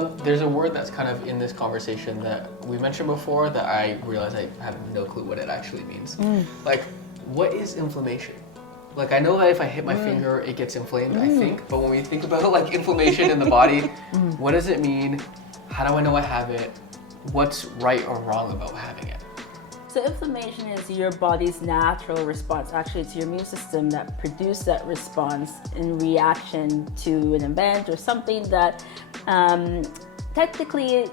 There's a word that's kind of in this conversation that we mentioned before that I realize I have no clue what it actually means. Like, what is inflammation? Like, I know that if I hit my finger, it gets inflamed, I think. But when we think about like inflammation in the body, what does it mean? How do I know I have it? What's right or wrong about having it? So inflammation is your body's natural response. Actually, it's your immune system that produces that response in reaction to an event or something that technically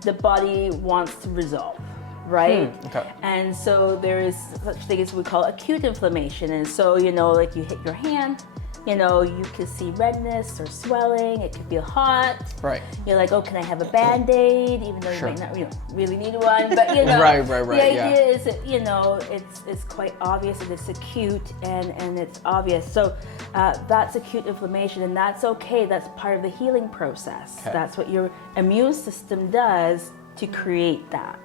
the body wants to resolve, right? Okay. And so there is such thing as we call acute inflammation. And so, you know, like you hit your hand, you know, you can see redness or swelling. It can feel hot. Right. You're like, oh, can I have a Band-Aid? Even though you might not, really need one. But you know, Right. the idea is that, you know, it's quite obvious and it's acute and it's obvious. So that's acute inflammation, and that's okay. That's part of the healing process. Okay. That's what your immune system does to create that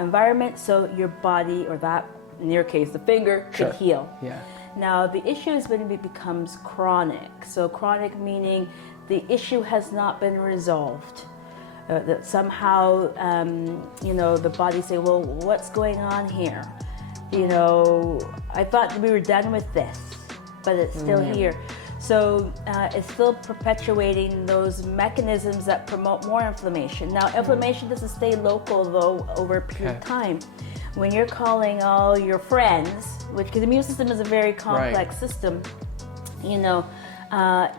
environment, so your body, or that, in your case, the finger, could heal. Yeah. Now, the issue is when it becomes chronic. So chronic meaning the issue has not been resolved. That somehow, you know, the body say, well, what's going on here? You know, I thought we were done with this, but it's still here. So it's still perpetuating those mechanisms that promote more inflammation. Now, inflammation doesn't stay local, though, over a period of time. When you're calling all your friends, because the immune system is a very complex system, you know,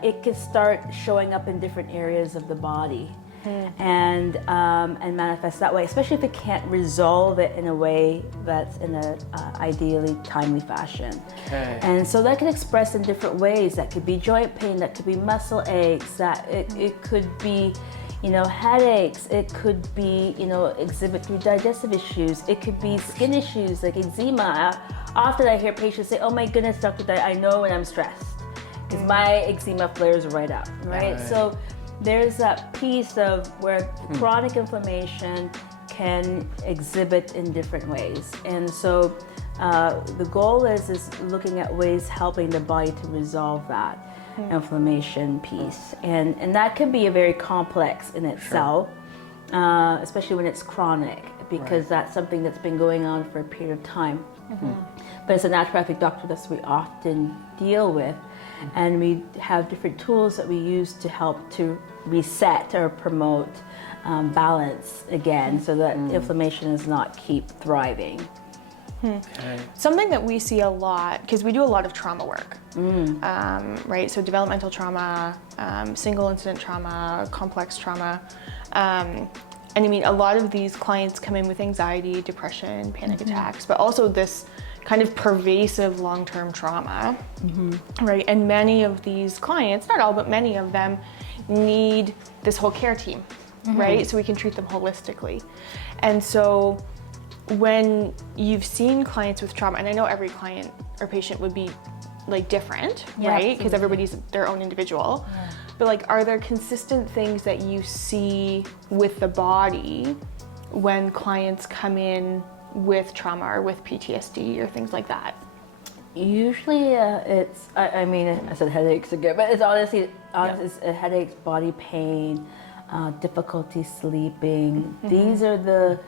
it can start showing up in different areas of the body and manifest that way, especially if it can't resolve it in a way that's in a ideally timely fashion. And so that can express in different ways. That could be joint pain, that could be muscle aches, that it could be, you know, headaches, it could be, you know, exhibit through digestive issues, it could be skin issues like eczema. Often I hear patients say, oh my goodness, Dr. Diane, I know when I'm stressed because my eczema flares right up, right? So there's that piece of where chronic inflammation can exhibit in different ways. And so the goal is looking at ways helping the body to resolve that inflammation piece, and that can be a very complex in itself, especially when it's chronic, because that's something that's been going on for a period of time. But as a naturopathic doctor, that's what we often deal with, and we have different tools that we use to help to reset or promote balance again, so that inflammation does not keep thriving. Something that we see a lot, because we do a lot of trauma work, right? So developmental trauma, single incident trauma, complex trauma. And I mean, a lot of these clients come in with anxiety, depression, panic attacks, but also this kind of pervasive long-term trauma, right? And many of these clients, not all, but many of them need this whole care team, right? So we can treat them holistically. And so when you've seen clients with trauma, and I know every client or patient would be like different, right? Because everybody's their own individual. But like, are there consistent things that you see with the body when clients come in with trauma or with PTSD or things like that? Usually it's, I mean, I said headaches again, but it's honestly it's headaches, body pain, difficulty sleeping. These are the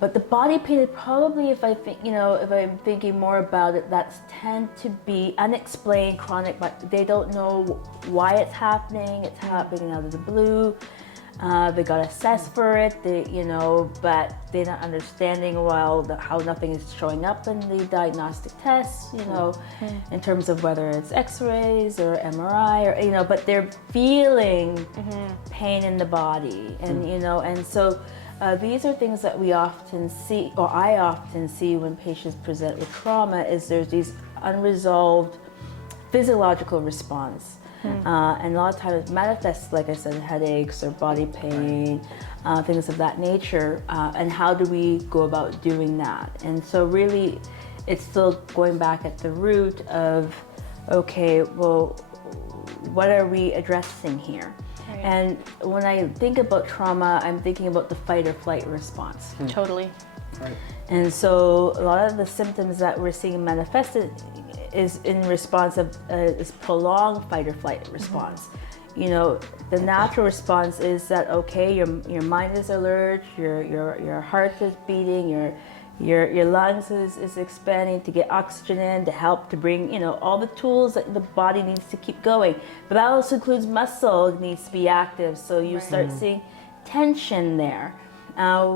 but the body pain, probably, if I think, you know, if I'm thinking more about it, that's tend to be unexplained chronic, but they don't know why it's happening. It's happening out of the blue. They got assessed for it, you know, but they're not understanding how nothing is showing up in the diagnostic tests, you know, in terms of whether it's X-rays or MRI, or, you know, but they're feeling pain in the body, and you know, and so. These are things that we often see, or I often see when patients present with trauma, is there's these unresolved physiological response. And a lot of times it manifests, like I said, headaches or body pain, things of that nature. And how do we go about doing that? And so really, it's still going back at the root of, okay, well, what are we addressing here? And when I think about trauma, I'm thinking about the fight or flight response. Totally. And so a lot of the symptoms that we're seeing manifested is in response of this prolonged fight or flight response. the natural response is that, okay, your mind is alert, your heart is beating, your lungs is expanding to get oxygen in, to help to bring, all the tools that the body needs to keep going. But that also includes muscle needs to be active. So you start seeing tension there,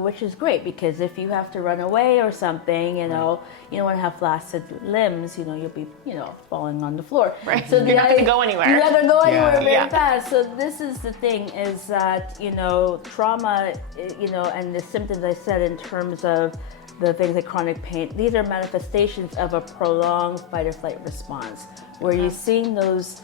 which is great, because if you have to run away or something, you don't want to have flaccid limbs, you'll be, falling on the floor. Right. So you're not going to go anywhere. You're not going to go anywhere very fast. So this is the thing, is that, trauma, and the symptoms I said in terms of the things like chronic pain, these are manifestations of a prolonged fight or flight response, where you're seeing those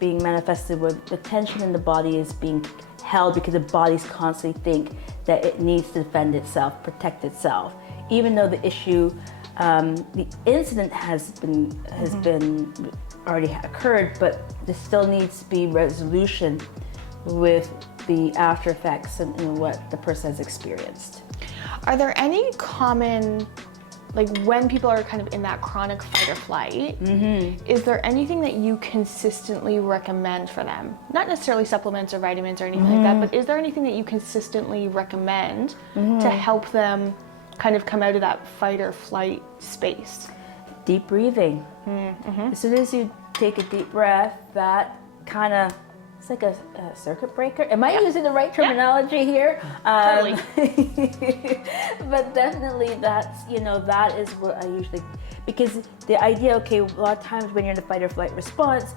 being manifested where the tension in the body is being held because the body's constantly think that it needs to defend itself, protect itself, even though the issue, the incident has been already occurred, but there still needs to be resolution with the after effects and what the person has experienced. Are there any common, like when people are kind of in that chronic fight or flight, is there anything that you consistently recommend for them? Not necessarily supplements or vitamins or anything like that, but is there anything that you consistently recommend to help them kind of come out of that fight or flight space? Deep breathing. As soon as you take a deep breath, that kind of, it's like a circuit breaker. Am I using the right terminology here? Totally. But definitely that is what I usually, because the idea, okay, a lot of times when you're in a fight or flight response,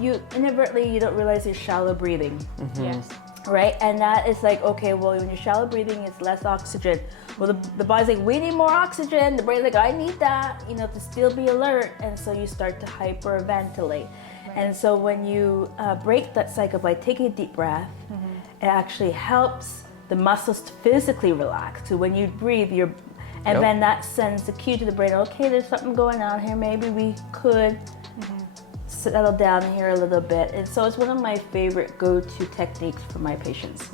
you inadvertently, you don't realize you're shallow breathing. Yes. Right? And that is like, okay, well, when you're shallow breathing, it's less oxygen. Well, the body's like, we need more oxygen. The brain's like, I need that, to still be alert. And so you start to hyperventilate. And so when you break that cycle by taking a deep breath, it actually helps the muscles to physically relax. So when you breathe, then that sends the cue to the brain, okay, there's something going on here. Maybe we could settle down here a little bit. And so it's one of my favorite go-to techniques for my patients.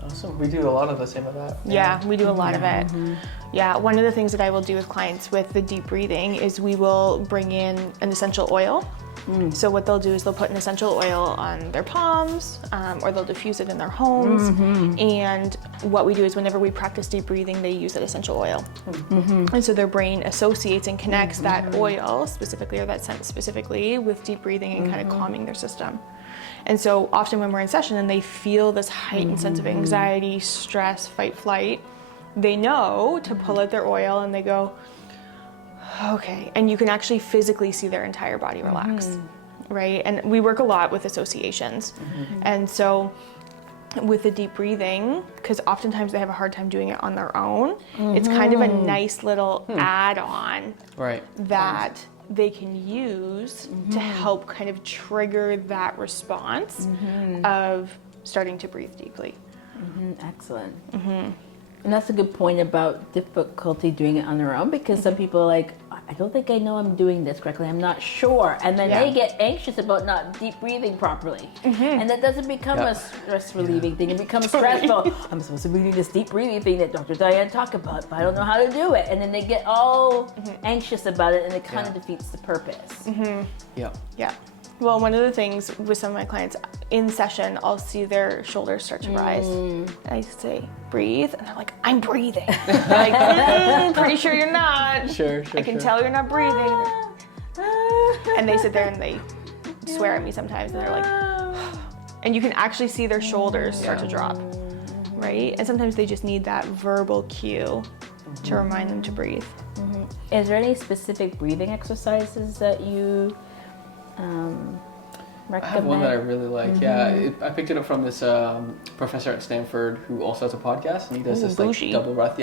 Awesome. We do a lot of the same of that. Yeah, we do a lot of it. Yeah, one of the things that I will do with clients with the deep breathing is we will bring in an essential oil. So what they'll do is they'll put an essential oil on their palms, or they'll diffuse it in their homes. And what we do is whenever we practice deep breathing, they use that essential oil. And so their brain associates and connects that oil specifically, or that scent specifically, with deep breathing and kind of calming their system. And so often when we're in session and they feel this heightened sense of anxiety, stress, fight, flight, they know to pull out their oil and they go, okay, and you can actually physically see their entire body relax, right? And we work a lot with associations. And so with the deep breathing, because oftentimes they have a hard time doing it on their own, it's kind of a nice little add-on that they can use to help kind of trigger that response of starting to breathe deeply. Excellent. And that's a good point about difficulty doing it on their own, because some people are like, I don't think I know I'm doing this correctly. I'm not sure. And then they get anxious about not deep breathing properly. And that doesn't become a stress relieving thing. It becomes stressful. I'm supposed to be doing this deep breathing thing that Dr. Diane talked about, but I don't know how to do it. And then they get all anxious about it, and it kind of defeats the purpose. Yeah. Well, one of the things with some of my clients in session, I'll see their shoulders start to rise. And I say, breathe. And they're like, I'm breathing. I'm like, pretty sure you're not. Sure. I can tell you're not breathing. And they sit there and they swear at me sometimes. And they're like, and you can actually see their shoulders start to drop, right? And sometimes they just need that verbal cue to remind them to breathe. Is there any specific breathing exercises that you recommend? I have one that I really like. I picked it up from this professor at Stanford who also has a podcast, and he does this like double breath.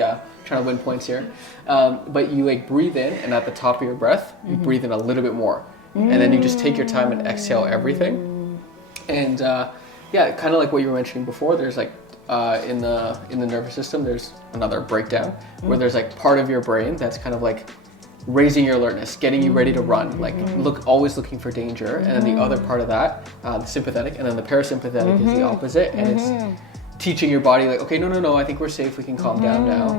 Trying to win points here. But you like breathe in, and at the top of your breath, you breathe in a little bit more, and then you just take your time and exhale everything. And kind of like what you were mentioning before. There's like in the nervous system, there's another breakdown where there's like part of your brain that's kind of like raising your alertness, getting you ready to run, like always looking for danger. And then the other part of that, the sympathetic, and then the parasympathetic is the opposite, and it's teaching your body like, okay, no, I think we're safe, we can calm down now.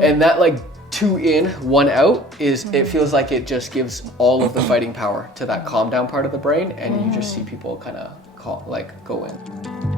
And that like 2 in, 1 out is it feels like it just gives all of the fighting power to that calm down part of the brain, and you just see people kind of go in.